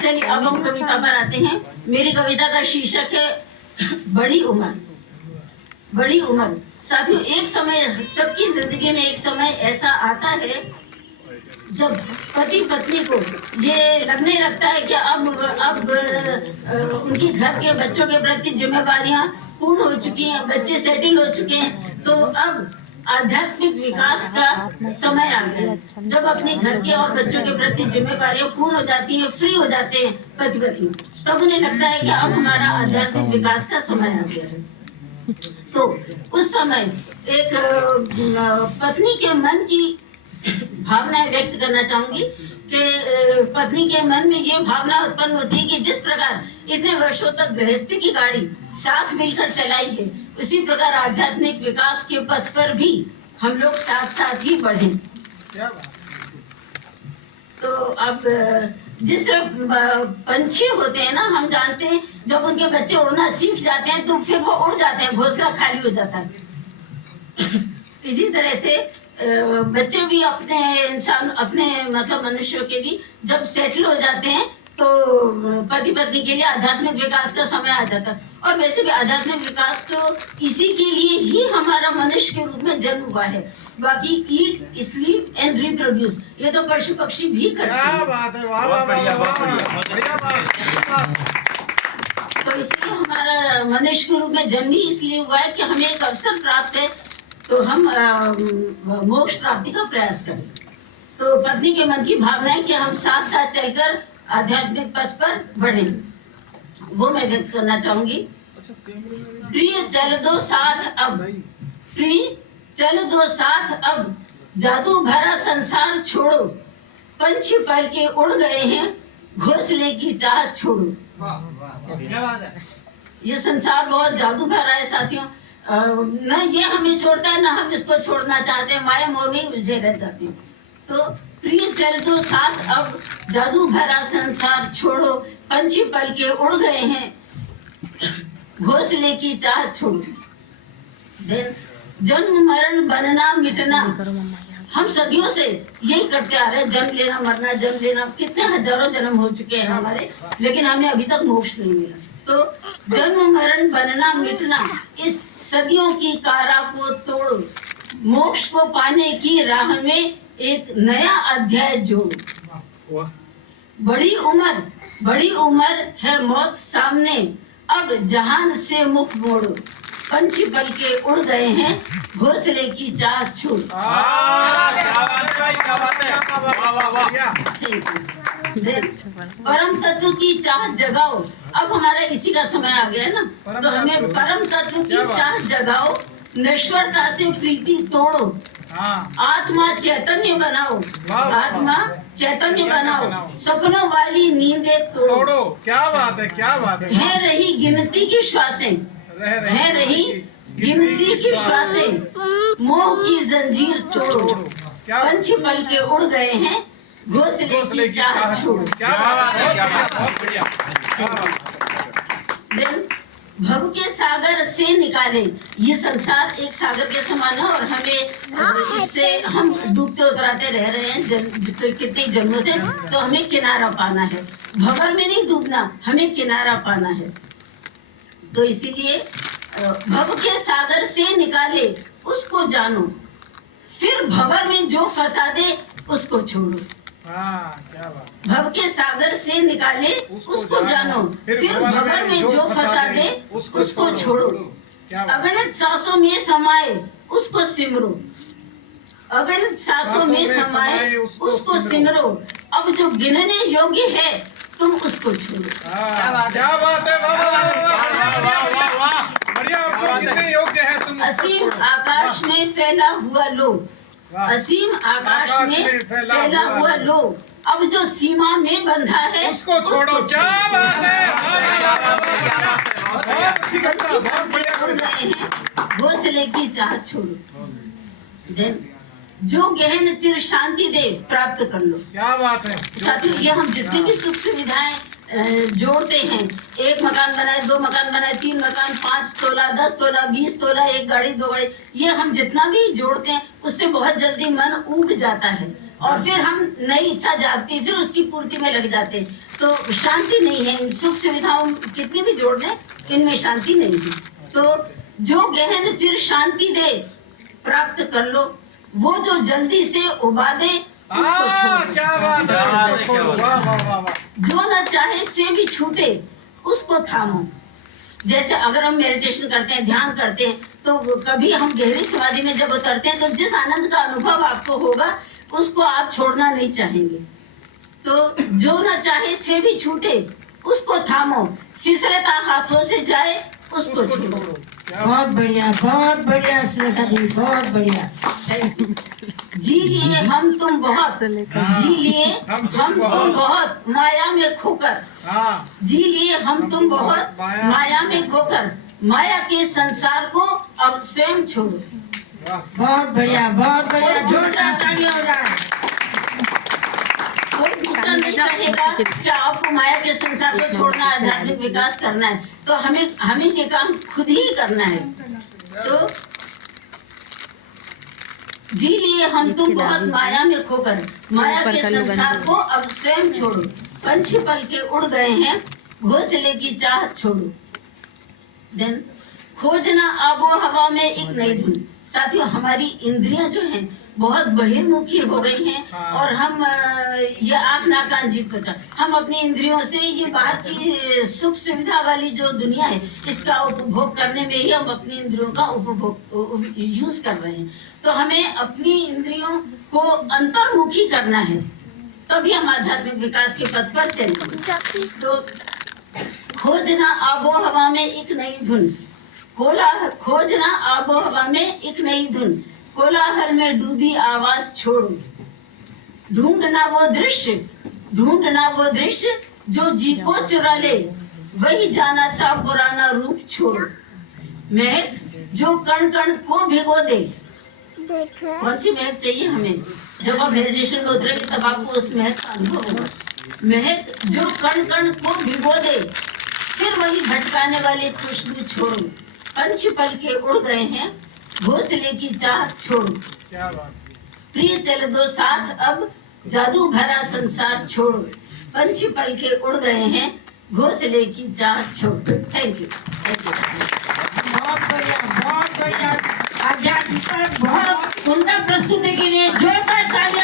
चलिए अब हम कविता पर आते हैं। मेरी कविता का शीर्षक है बड़ी उम्र। बड़ी उम्र साथियों, एक समय सबकी जिंदगी में एक समय ऐसा आता है जब पति पत्नी को ये लगने लगता है कि अब उनकी घर के बच्चों के प्रति जिम्मेवारियां पूर्ण हो चुकी हैं, बच्चे सेटल हो चुके हैं, तो अब आध्यात्मिक विकास का समय आ गया है। जब अपने घर के और बच्चों के प्रति जिम्मेवारियां पूर्ण हो जाती हैं, फ्री हो जाते हैं पति पत्नी, तब उन्हें लगता है कि अब हमारा आध्यात्मिक विकास का समय आ गया है। तो उस समय एक पत्नी के मन की भावनाएं व्यक्त करना चाहूंगी कि पत्नी के मन में ये भावना उत्पन्न होती है कि जिस प्रकार इतने वर्षों तक गृहस्थी की गाड़ी साथ मिलकर चलाई है, उसी प्रकार आध्यात्मिक विकास के पथ पर भी हम लोग साथ साथ ही बढ़े। तो अब जिस पंछी होते हैं ना, हम जानते हैं जब उनके बच्चे उड़ना सीख जाते हैं तो फिर वो उड़ जाते हैं, घोंसला खाली हो जाता है। इसी तरह से बच्चे भी अपने मतलब मनुष्यों के भी जब सेटल हो जाते हैं तो पति पत्नी के लिए आध्यात्मिक विकास का समय आ जाता है। और वैसे भी आध्यात्मिक विकास तो इसी के लिए ही हमारा मनुष्य के रूप में जन्म हुआ है। बाकी ईट, स्लीप एंड रिप्रोड्यूस ये तो पशु पक्षी भी करते हैं। तो इसलिए हमारा मनुष्य के रूप में जन्म ही इसलिए हुआ है कि हमें एक अवसर प्राप्त है तो हम मोक्ष प्राप्ति का प्रयास करें। तो पत्नी के मन की भावना है कि हम साथ साथ चलकर आध्यात्मिक पथ पर बढ़ें, वो मैं व्यक्त करना चाहूंगी। प्रिय चल दो साथ अब, प्रिय चल दो साथ अब, जादू भरा संसार छोड़ो, पंछी पल के उड़ गए हैं, घोंसले की चाहत छोड़ो। ये संसार बहुत जादू भरा है साथियों, न ये हमें छोड़ता है, न हम इसको छोड़ना चाहते हैं, माया मोह में उलझे रह जाते हैं। तो प्रिय चल दो साथ अब, जादू भरा संसार छोड़ो, पंछी पल के उड़ गए हैं, घोंसले की चाहत छोड़ो। जन्म मरण बनना मिटना, हम सदियों से यही करते आ रहे हैं, जन्म लेना मरना, जन्म लेना, कितने हजारों जन्म हो चुके हैं हमारे, लेकिन हमें अभी तक मोक्ष नहीं मिला। तो जन्म मरण बनना मिटना, इस सदियों की कारा को तोड़ो, मोक्ष को पाने की राह में एक नया अध्याय जोड़ो। बड़ी उम्र है मौत सामने, अब जहान से मुख मोड़ो, पंछी पल के उड़ गए हैं, घोंसले की चाहत छोड़ो। परम तत्व की चाहत जगाओ, अब हमारा इसी का समय आ गया है ना, तो हमें परम तत्व की चाहत जगाओ, नश्वरता से प्रीति तोड़ो, आत्मा चैतन्य बनाओ, आत्मा चैतन्य बनाओ, सपनों वाली नींदें तोड़ो। क्या बात है, क्या बात है रही गिनती की श्वासें, है रही गिनती की श्वासें, मोह की जंजीर तोड़ो, पंछी पल के उड़ गए हैं, घोंसले की चाहत छोड़ो। क्या बात है, क्या बात है, बहुत बढ़िया। भव के सागर से निकाले, ये संसार एक सागर के समान है और हमें इससे हम डूबते उतराते रह रहे हैं कितने जन्मों से, तो हमें किनारा पाना है, भंवर में नहीं डूबना, हमें किनारा पाना है। तो इसीलिए भव के सागर से निकाले उसको जानो, फिर भंवर में जो फंसा दे उसको छोड़ो। क्या बात। भव के सागर से निकाले उसको जानो, फिर भंवर में जो फंसा दे उसको छोड़ो। अगणित सांसों में समाये उसको सिमरो, अगणित सांसों में समाये उसको सिमरो, अब जो गिनने योग्य है तुम उसको छोड़ो। क्या बात है, बढ़िया, योग्य है तुम। असीम आकाश में फैला हुआ लो, असीम आकाश में फैला हुआ लो, अब जो सीमा में बंधा है उसको छोड़ो। क्या बात है, घोंसले की चाहत छोड़ो, जो गहन चिर शांति दे प्राप्त कर लो। क्या बात है साथियों, ये हम जितनी भी सुख सुविधाएं जोड़ते हैं, एक मकान बनाए, 2 मकान बनाए, 3 मकान, 5 तोला, 10 तोला, 20 तोला, 1 गाड़ी, 2 गाड़ी, ये हम जितना भी जोड़ते हैं उससे बहुत जल्दी मन ऊब जाता है। और फिर हम नई इच्छा जागती है, फिर उसकी पूर्ति में लग जाते हैं। तो शांति नहीं है। इन सुख सुविधाओं कितनी भी जोड़ दें, इनमें शांति नहीं है। तो जो गहन चिर शांति दे प्राप्त कर लो, वो जो जल्दी से उबा दे उसको छोड़ो। क्या बात है, उसको छोड़ो। वाह वाह वाह वाह। जो न चाहे से भी छूटे उसको थामो। जैसे अगर हम मेडिटेशन करते हैं, ध्यान करते हैं, तो कभी हम गहरी समाधि में जब उतरते हैं तो जिस आनंद का अनुभव आपको होगा उसको आप छोड़ना नहीं चाहेंगे। तो जो न चाहे से भी छूटे उसको थामो, फिसलता हाथों से जाए उसको छोड़ो। बहुत बढ़िया श्वेता जी, बहुत बढ़िया। जी लिए हम तुम बहुत, जी लिए हम तुम बहुत माया में खोकर, हाँ, जी लिए हम तुम बहुत माया में खोकर, माया के संसार को अब स्वयं छोड़ो। वाह। बहुत बढ़िया जोरदार ताली हो जाए। कोई दूसरा नहीं कहेगा कि आपको माया के संसार को छोड़ना है, आध्यात्मिक विकास करना है, तो हमें ये काम खुद ही करना है। तो जी लिए हम तुम बहुत माया में खोकर, माया के संसार को अब स्वयं छोड़ो। पंछी पल के उड़ गए हैं, घोंसले की चाह छोड़ो। देन खोजना आबो हवा में एक नई धुन। साथियों, हमारी इंद्रियां जो हैं बहुत बहिर्मुखी हो गई हैं, और हम ये आँख नाक कान जीभ त्वचा, हम अपनी इंद्रियों से ये बाहर की सुख सुविधा वाली जो दुनिया है इसका उपभोग करने में ही हम अपनी इंद्रियों का उपभोग यूज कर रहे हैं। तो हमें अपनी इंद्रियों को अंतर्मुखी करना है, तभी हम आध्यात्मिक विकास के पथ पर चलेंगे। तो खोजना आबो हवा में एक नई धुन, खोजना आबो हवा में एक नई धुन, कोलाहल में डूबी आवाज छोड़ो। ढूंढना वो दृश्य जो जी को चुरा ले, वही जाना सा पुराना रूप छोड़ो। महक जो कण कण को भिगो दे। कौन सी महक चाहिए हमें? जब आप मेडिटेशन में उतरेंगे तब आपको उस महक का अनुभव होगा। महक जो कण कण को भिगो दे, फिर वही भटकाने वाली खुशबू छोड़ो। पंछी पल के उड़ गए हैं, घोंसले की चाह छोड़ो। क्या बात। प्रिय चल दो साथ अब, जादू भरा संसार छोड़ो। पंछी पल के उड़ गए हैं, घोंसले की चाह छोड़ो। Thank you. बहुत बढ़िया आध्यात्मिक पर बहुत सुंदर प्रस्तुति के लिए जोरदार तालियां